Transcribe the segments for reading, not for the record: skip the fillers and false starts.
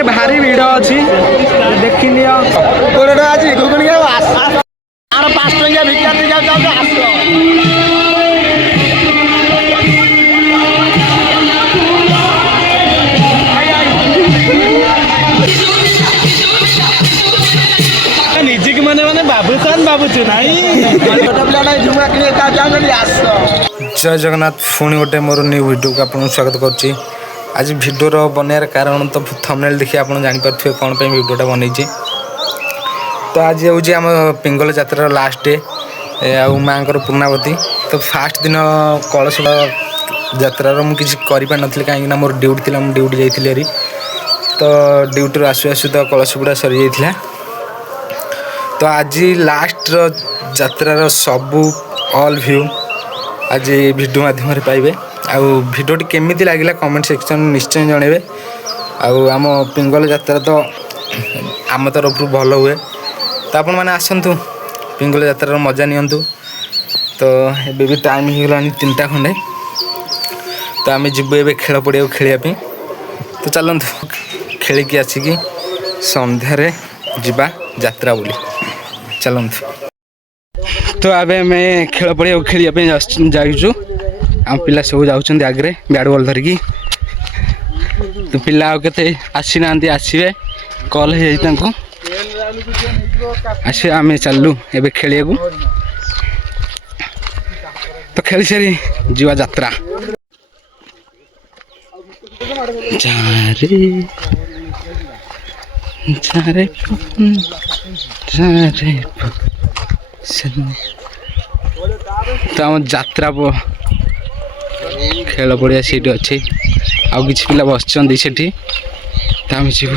पाखे भारी भिड़ अच्छी देखी नियो आज घुगुनी आर 5 टंकिया भिक्षा दे निजी की मैंने मैंने बाबूसान बाबूचु नहीं जय जगन्नाथ पुणी गोटे मोर न्यू वीडियो को आपको स्वागत करुच्ची आज भिडियोर बनार कारण तो थंबनेल देखिए आप जानीपे कौन पे भिडियोटा बनई तो आज हूँ आम पिंगल जात्रार लास्ट डे आउ माँ पूर्णावती तो फास्ट दिन कलश जात्रार मुझे कर नी कहीं मोर ड्यूटी थी मुझे ड्यूटी जाइली तो ड्यूटी आसु आसु तो कलश गुड़ा सरी जाइए तो आज लास्ट जात्रार सबू ऑल व्यू आज वीडियो माध्यम पाइबे आउ वीडियोटी केमिति लागिला कमेंट सेक्शन निश्चय जनइबे आउ आम पिंगल जात्रा तो आम तरफ भल हुए तो आपण मैंने आसतु पिंगल जात्रार मजा नियंतु तो एबे भी टाइम हो गला 3टा खंडे तो आम जीवु ए खेल पड़िया खेलिया तो चलतु खेलिकी आसिकी संध्यारे जिबा यात्रा बोली चलतु तो आबे मैं खेल पड़िया खेलिया जाऊँ आम पिला सब जाऊँ आगे बैट बॉल धरिकी तो पिला आते आसी ना आसवे कल हो आस आम चलू ए खेलिया तो खेली सारी जीवा यात्रा तो आम यात्रा खेल पड़िया सीट अच्छे आउ कि पिला बस से तो आम जीव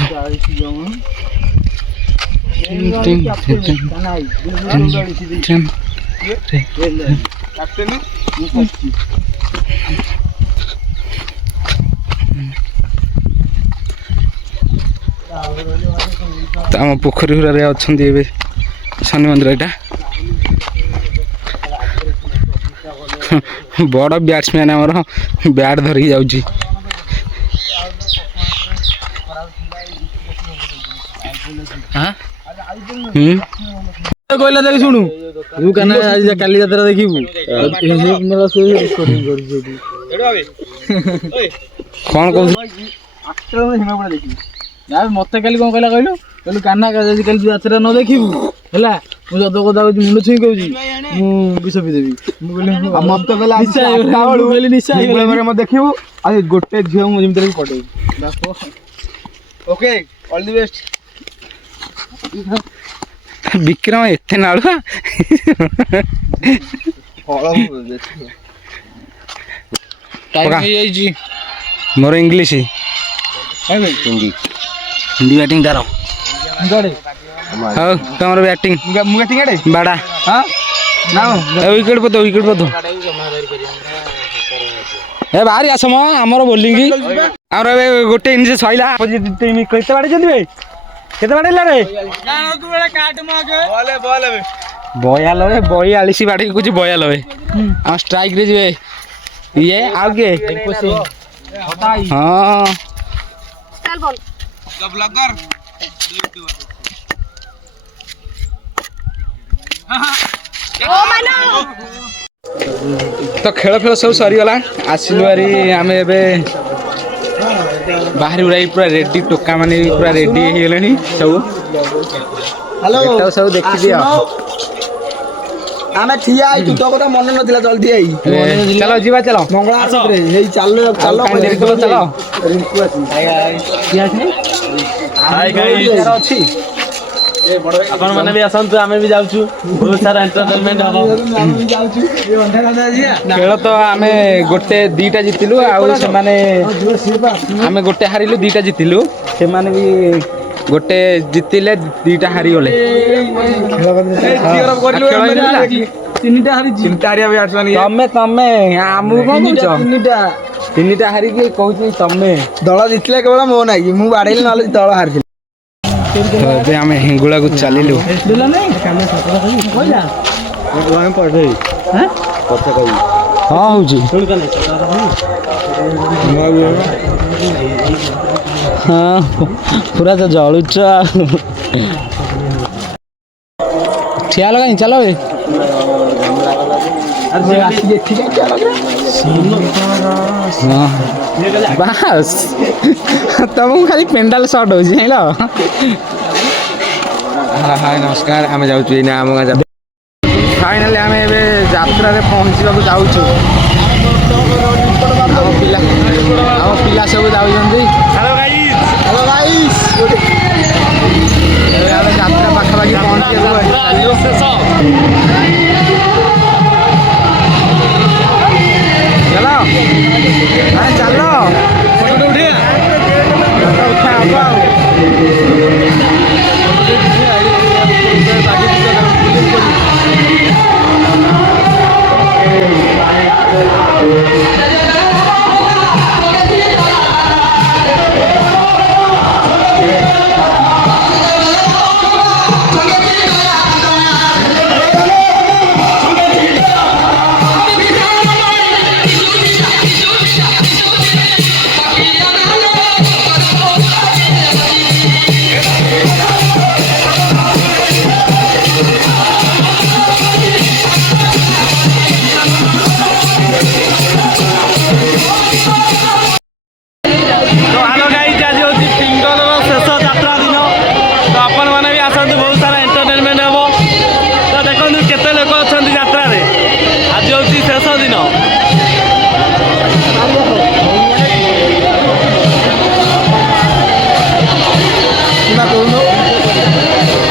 तो आम पोखरी हुरारे अच्छा शनि मंदिर यहाँ बड़ बैट्समैन आमर बैट धरिकी जाऊँगी कहला देख शुणु तू काना आज काली यात्रा देखिबू कौन कहू यार मत काली कौन कहला कहलु कहलु काना काली यात्रा न देखिबू हैला मु जद कदा मुंड छुई कहूजी मु विष पी देबी मु कहले मत कहला निशा कहली निशा मैं देखिबू आज गोटे झियो मु जिम तरह पटै okay all the best Vikram एते नाळुआ टाइम हो जाई जी मोर इंग्लिश हिंदी बैटिंग दारो हां तमर बैटिंग मु बैटिंग आडे बाडा हां ना विकेट पतो ए बाहरी आसम हमर बोलिंग हमर गोटे इनिंग सइला अपोजिट टीम कते बाडे जंदी बे केते बाडे ला रे जानो तू बेला काट मागे बॉल 42 बाडे कुछ 92 हम स्ट्राइक रे जे ये आगे हां स्टाइल बॉल द ब्लॉगर ओ मानो तो खेल फेल सब सरी गला आसिलु आरी आमे एबे बाहर उड़ाई पूरा रेडी टोका माने पूरा रेडी हे गेलनी सब हेलो तो सब देखि दियो आमे ठिया आई तू तो कथा मन नथिला जल्दी आई चलो जीवा चलो मंगला रे हे चलो चलो रिंकू अछि हाय गाइस अछि अपन माने भी आसंतु आमे भी जाउछु बहुत सारा एंटरटेनमेंट हो खेल तो आमे गोटे 2टा जितिलु आ से माने आमे गोटे हारिलु 2टा जितिलु से माने भी गोटे जितिले 2टा हारि गले तीनटा हारि चिंतारिया बैट्समैन तमे आमु कोन कहछ तीनटा हारि के कहछ तमे दल जितले केवल मो नाही मु बाडैल नाले दल हारि तो ये आम हिंगुला को चलिलु हाँ हूँ हाँ पूरा तो जलुच ठिया लगा चलो बे बास तुमको खाली पेंडाल सर्ट हो हाय नमस्कार आम जाऊँ आम गाँ फाइनाली आम यात्रा पहुँचा जाऊँ आम पिला सब जाऊँगी यात्रा पाखापाखि पहुँचे चलो अरे चलो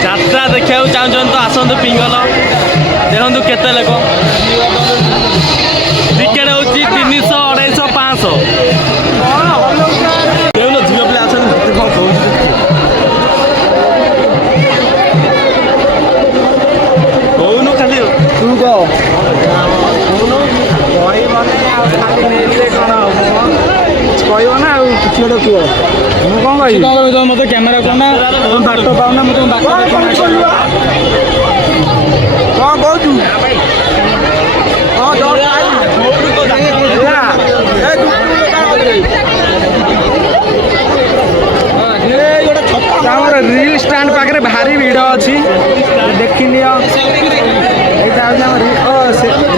यात्रा देखा चाहूँ तो आसतु पिंगल देखु केते लोक टिकेट हूँ 300 250 500 झील पे आस कौन खाली तू कहना किसी गोटे कह मुझे कौन कह मत कैमेरा कहना तुम बाट पाऊना मुझे बाट कौन कहूँ रिल स्टैंड पाखे भारी भिड़ अच्छी देखी नियो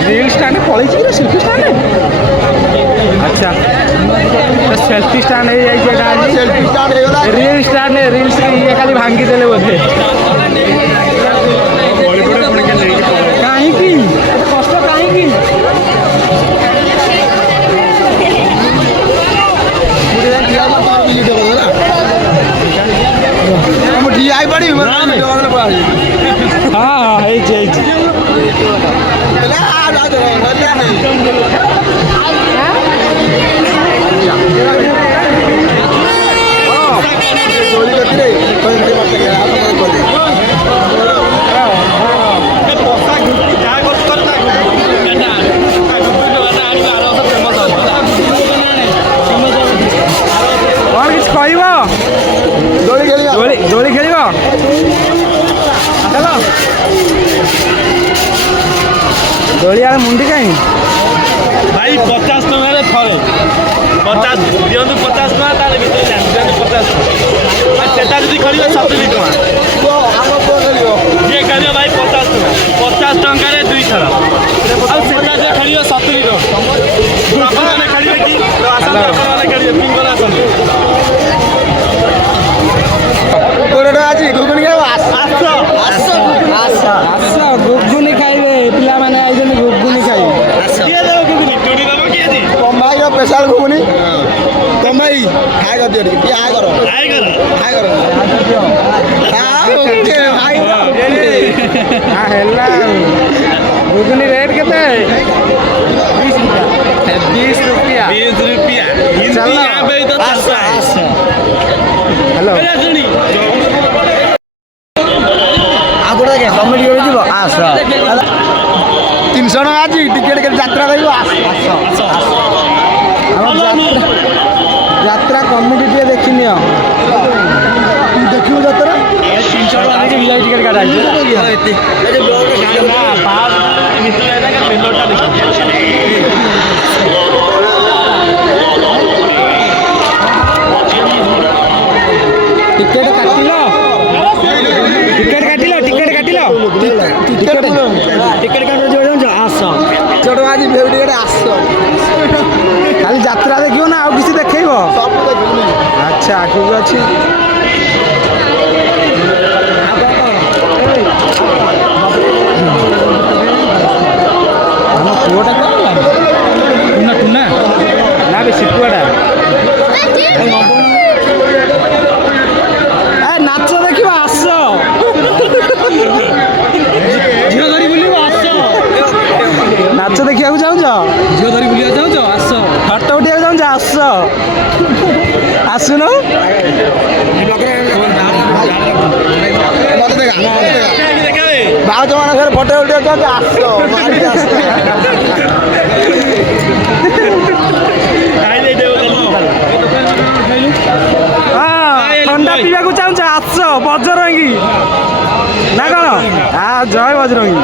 रिल स्टैंड पलि सेल्फी स्टैंड अच्छा सेल्फी स्टैंड रिल स्टैंड रिल्स ये खाली भांगी देले बोधे कहीं कष्ट कहीं हाँ ଦୋଳି ଖେଳିବ ଚାଲ ଦୋଳି ଆରେ ମୁଣ୍ଡି କାହିଁ भाई 50 टकर थे 50 दिंतु 50 टका ताले भितर दिंतु 50 टका जी खेल 70 टका ये खेल भाई 50 टका 50 टकर 2 थर आटा जे खेल 70 टका आपने खेलिए कि आसान खेलिए पिंगल आसन गुगुनी खाइबे पिला माने आइजन गुगुनी खाइबे कमाई स्पेशल घुगुनी कमाई हाय कर दियो कि हाय करो हाय करो हाय करो हाय हां हेला घुगुनी रेट केते 20 रुपया 20 रुपया चलो आबे तो चलता है हेलो आगुड़ा के कमेडी हो जीव आस 300 टका आज टिकेट के यात्रा करियो आस यात्रा कमेडी टे देखिनि देखियो यात्रा 300 टका के वीआईपी टिकेट काटा है एते ए जे ब्लॉग के गाना ना पास मित्र है के पेलोटा देखियो ଆଜି ଭିଡ଼ିଓ ଟିକେ ଆସ ଖାଲି ଯାତ୍ରା ଦେଖିବ ନା ଆଉ କିଛି ଦେଖେଇବ ଆଚ୍ଛା ଆଗକୁ ଅଛି ଆମ ପୁଅଟା ଟୁନା ଟୁନା ନା ବେ ସିପୁଆଟା ନାଚ ଦେଖିବ ଆସ ଝିଅ ଧରି ବୁଲିବ ଆସ ନାଚ ଦେଖିବାକୁ ଚାହୁଁଛ ଝିଅ ଧରି ବୁଲିବାକୁ ଚାହୁଁଛ ଆସ ଫଟୋ ଉଠିବାକୁ ଚାହୁଁଛ ଆସ ଆସୁନ ଭାଉଜ ମାନଙ୍କର ଫଟୋ ଉଠିବାକୁ ଚାହୁଁଛ ଆସ ଥଣ୍ଡା ପିଇବାକୁ ଚାହୁଁଛ ଆସ ବଜରଙ୍ଗୀ ନା କଣ ଜୟ ବଜରଙ୍ଗୀ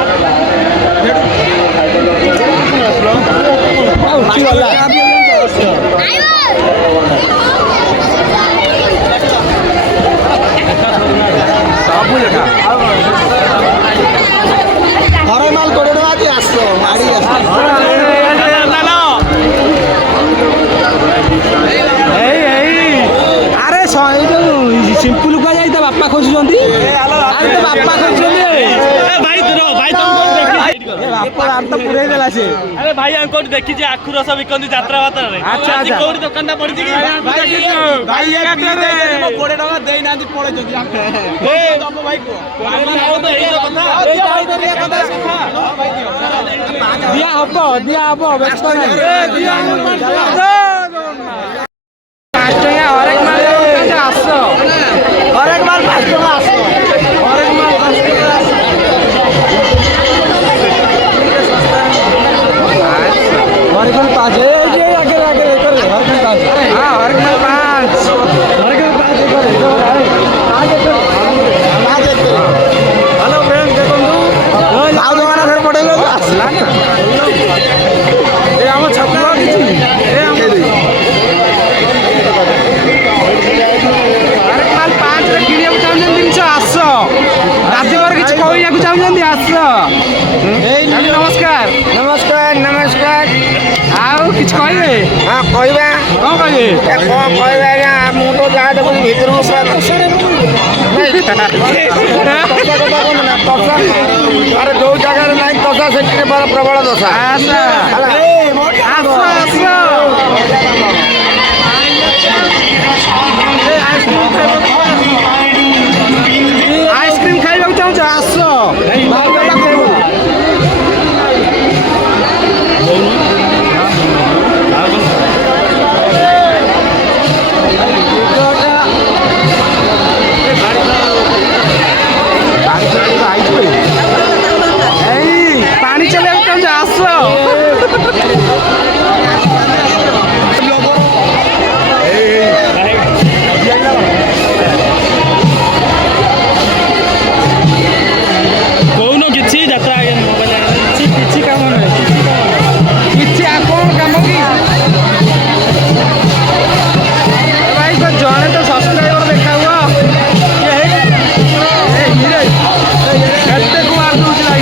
ସବୁ ଲେଖା ଘରେ ମାଲ 20 ଟଙ୍କା ଅଛି ଆସ ମାଡ଼ି ଆରେ ସିମ୍ପୁଲ କୁହାଯାଇ ତା ବାପା ଖୋଜୁଛନ୍ତି ଆରେ ତା ବାପା ଖୋଜୁଛନ୍ତି ପୁରେଇ ଦେଲା ସେ ଆରେ ଭାଇ ଆମେ କୋଉଠି ଦେଖିଛି ଆଖୁ ରସ ବିକନ୍ତି ଯାତ୍ରା ବାତ୍ରାରେ ଆଚ୍ଛା ଆଚ୍ଛା କୋଉଠି ଦୋକାନଟା ପଡିଛି କି ଭାଇ 20 ଟଙ୍କା ଦେଇନାହାନ୍ତି ପଳେଇଛନ୍ତି ଦିଆ ହବ ବ୍ୟସ୍ତ ନାହିଁ 5 ଟଙ୍କା ହରେକ ମାଲ ଆସ ହରେକ ମାଲ 5 ଟଙ୍କା ଆସ ହରେକ ମାଲ 5 ଟଙ୍କା ଆସ हरक माल 5 आगे हरक माल 5 हाँ हरक माल 5 हेलो फ्रेंड देखो भाव जमाना घर पड़ेगा आसला ये आम छपला किछि हरक माल 5 रे किनिया चाहछन जिंस आस राजवर किछि कहैया चाहछन आस नमस्कार नमस्कार नमस्कार आओ किछ कहबे हां कहबा कोन कहबे कोन कहबे आज्ञा मु तो जा देखो भीतर को अरे जो जगह नहीं दशा से प्रबल दशा आइसक्रीम खाइबा चाहछ आस पानी चले आस कौन किसी यात्रा किसी काम नहीं किसी कौन काम कि भाई को जड़े तो सब्सक्राइबर देखा हुआ कुमार दूसरा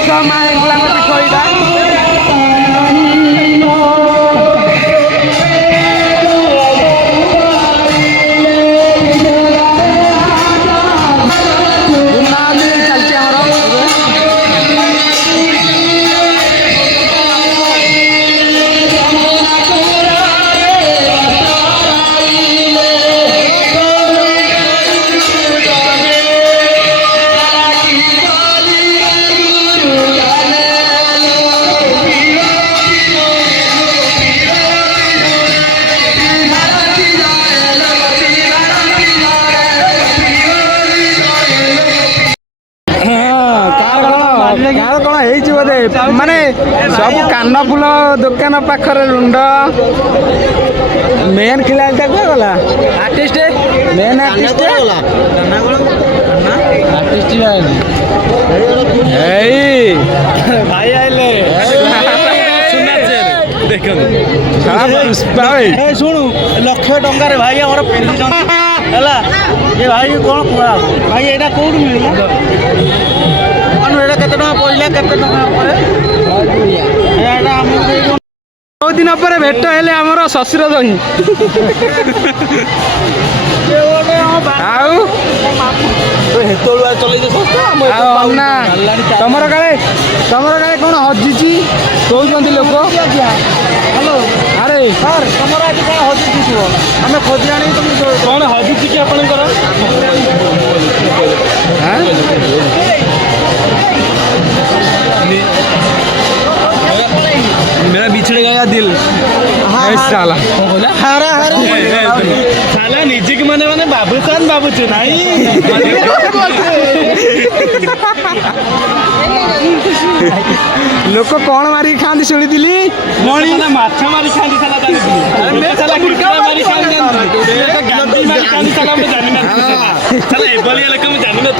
ତୀଖ ମା ହେଙ୍ଗୁଳାଙ୍କ ତୀଖ ଏଇଟା। ଚାଲିଛି ଆମର କାହାର କ'ଣ ହେଇଛି ବୋଧେ ମାନେ ସବୁ କାନ ଫୁଲ ଦୋକାନ ପାଖରେ ରୁଣ୍ଡ ମେନ୍ ଖିଲାଡ଼ିଟା କୁଆ ଗଲା ଆର୍ଟିଷ୍ଟ ମେନ୍ ଆର୍ଟିଷ୍ଟ ଏଇ ଭାଇ ଆଇଲେ ପୁଷ୍ପା ଭାଇ ଶୁଣୁ 1,00,000 ଟଙ୍କାରେ ଭାଇ ଆମର ପିନ୍ଧିଛନ୍ତି ହେଲା ଏ ଭାଇ କ'ଣ କୁହା ଭାଇ ଏଇଟା କୋଉଠୁ ମିଳିଲା ଏଇଟା କେତେ ଟଙ୍କା ପଇଲା କେତେ ଟଙ୍କା ପରେ ଏଇଟା ଆମକୁ ଦେଇଦିଅ। ବହୁତ ଦିନ ପରେ ଭେଟ ହେଲେ ଆମର ଶ୍ୱଶୁର ଦହି ଆଉ ହେତେବେଳୁ ଚଲେଇଛ ନା ତମର କାଳେ କ'ଣ ହଜିଛି କହୁଛନ୍ତି ଲୋକ ହ୍ୟାଲୋ ଆରେ ସାର୍ ତମର ଆଜି କ'ଣ ହଜିଛି କୁହ ଆମେ ଖୋଜି ଆଣି ତମେ କ'ଣ ହଜିଛି କି ଆପଣଙ୍କର मेरा बिछड़ गया दिल साला साला निजी के माने माने बाबूचान बाबूचे नहीं लोक कौन मारी खाती शुणी मणि माछ मारी खाती साला जानी साला कुकुड़ा मारी खाती गांधी मारी खाती साला मैं जानी ना साला एबलिया लोक मैं जानी ना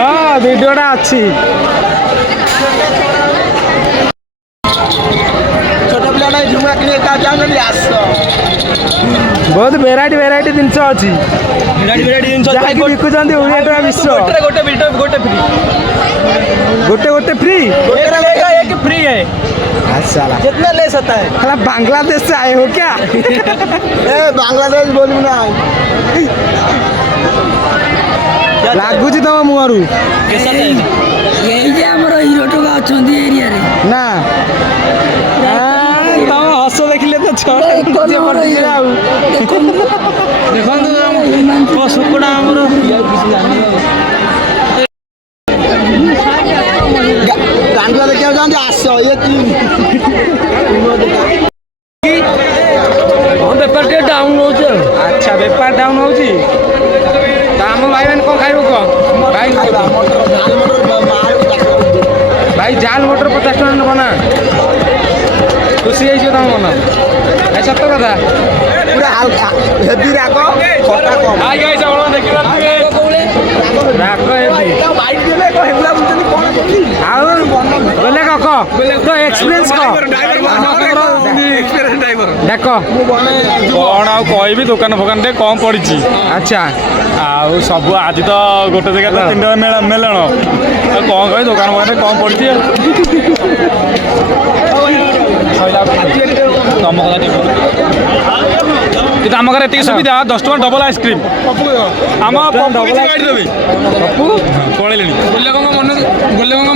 हाँ वीडियोटा अच्छी छोट पिला झुमा किने आस बहुत भेराइटी जिनस अच्छी बिकुंट 20 टका विश्व गोटे फ्री एक फ्री है साला कितना ले सकता है साला बांग्लादेश से आए हो क्या बांग्लादेश बोलू ना लगुच तुम मुहर हिरो टका अच्छा एरिया ना तुम हस देखिले तो देखो सुकुड़ा गांडुआ देखा जाते आस बेपार टे डाउन हो अच्छा बेपार डाउन हो आम भाई मैंने कौन खाइब कह भाई जाल मोटर 50 टका नब ना खुशी है तुम मन भाई सत कथा पूरा हेवी राग खटा कम राग बोले कह तो एक्सपीरियंस कह देख कौन आउ कहबी दुकान फोकान कम पड़ी अच्छा आउ सब आज तो गोटे जगह 3 मेलन कौन कह दुकान फोकान कम पड़ी आम घर एत सुविधा 10 टका डबल आइसक्रीम आम देवी पड़े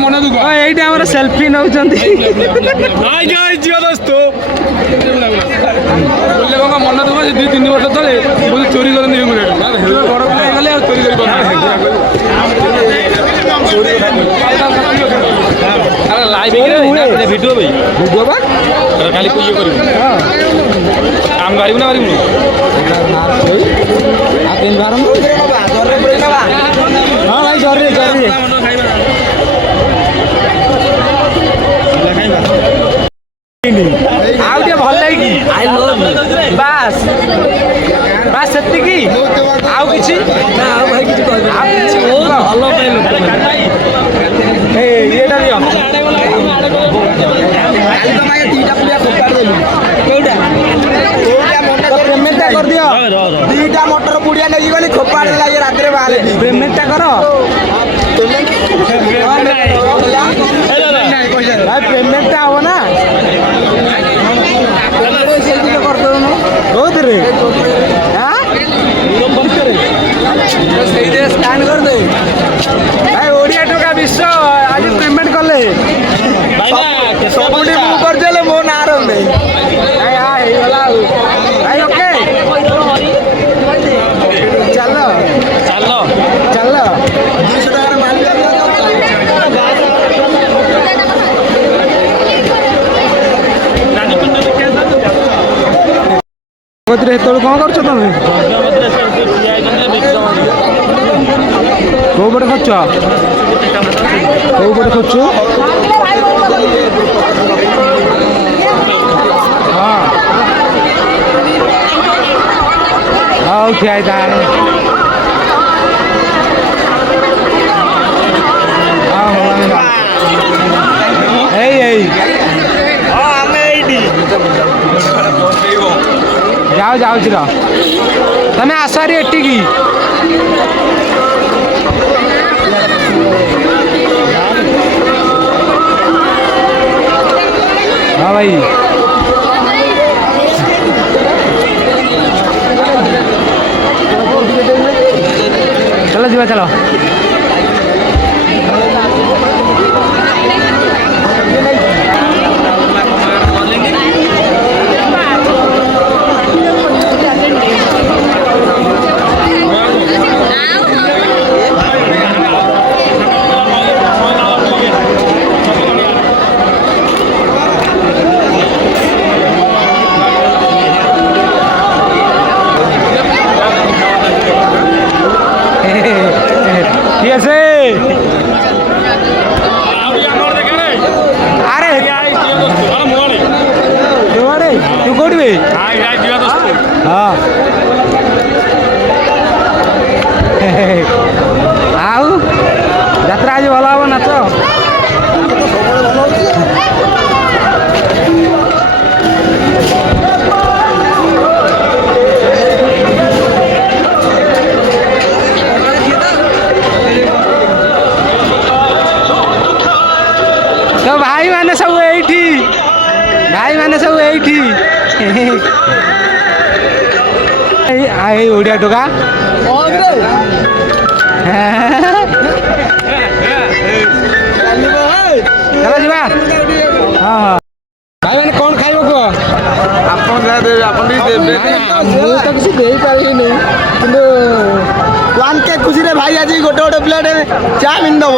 मन दुख ये सेल्फी नौ झील दोस्त मन दुख 2-3 वर्ष तले बहुत चोरी करते घर गले चोरी कर लाइव भिडियो भाई खाली ये कर काम गाड़ी ना मारू हाँ भाई जरूरी जरूरी आउ टे भल लगी बास बास सेतिकी आउ किछि ना आउ भाई किछि कहबे आउ किछि भल पे लोक ए एटा दियो काली तो मागे तीटा पुलिया खोपाड़ देलु कोडा पेमेंट कर दियो तीटा मोटर ପୁଡ଼ିଆ ନେଇକି ଗଲି ଖୋପାଡ଼ି ଦେଲା ଇଏ ରାତିରେ ବାହାରେ ପେମେଣ୍ଟଟା କର ପେମେଣ୍ଟଟା ହବ ନା କୋଉଥିରେ ସେଇଥିରେ ସ୍କାନ୍ କରିଦେ ଭାଇ ଓଡ଼ିଆ ଟଙ୍କା ବିଶ୍ୱ ଆଜି ପେମେଣ୍ଟ କଲେ ସବୁଠି ମୁଁ କରିଦେଲେ ମୋ ନାଁ ରହୁନି ହେଇଗଲା ଆଉ ଭାଇ ଓକେ ଚାଲ ଚାଲ ଚାଲ 200 ଟଙ୍କାରେ ମାଲ ସେତେବେଳେ କ'ଣ କରୁଛ ତମେ କୋଉ ପଟେ ଖର୍ଚ୍ଚ କୋଉ ପଟେ ଖର୍ଚ୍ଚ ହଁ ହଉ ଠିଆ ହେଇଥା ଏଇ ଯାଉଛି ର ତମେ ଆସ ହାରି ଏଠିକି ହଁ ଭାଇ चलो जीवा चलो ଆଉ ଯାତ୍ରା ଆଜି ଭଲ ହବ ନାଚ ତ ଭାଇମାନେ ସବୁ ଏଇଠି ଏଇ ଓଡ଼ିଆ ଟୋକା ଚାଲ ଯିବା ହଁ ହଁ ଭାଇମାନେ କ'ଣ ଖାଇବ କୁହ ଆପଣ ଯାହା ଦେବେ ଆପଣ ଟିକେ ଦେବେ ମୁଁ ତ କିଛି ଦେଇପାରିବିନି କିନ୍ତୁ 1K ଖୁସିରେ ଭାଇ ଆଜି ଗୋଟେ ପ୍ଲେଟ୍ ଚାଉମିନ୍ ଦେବ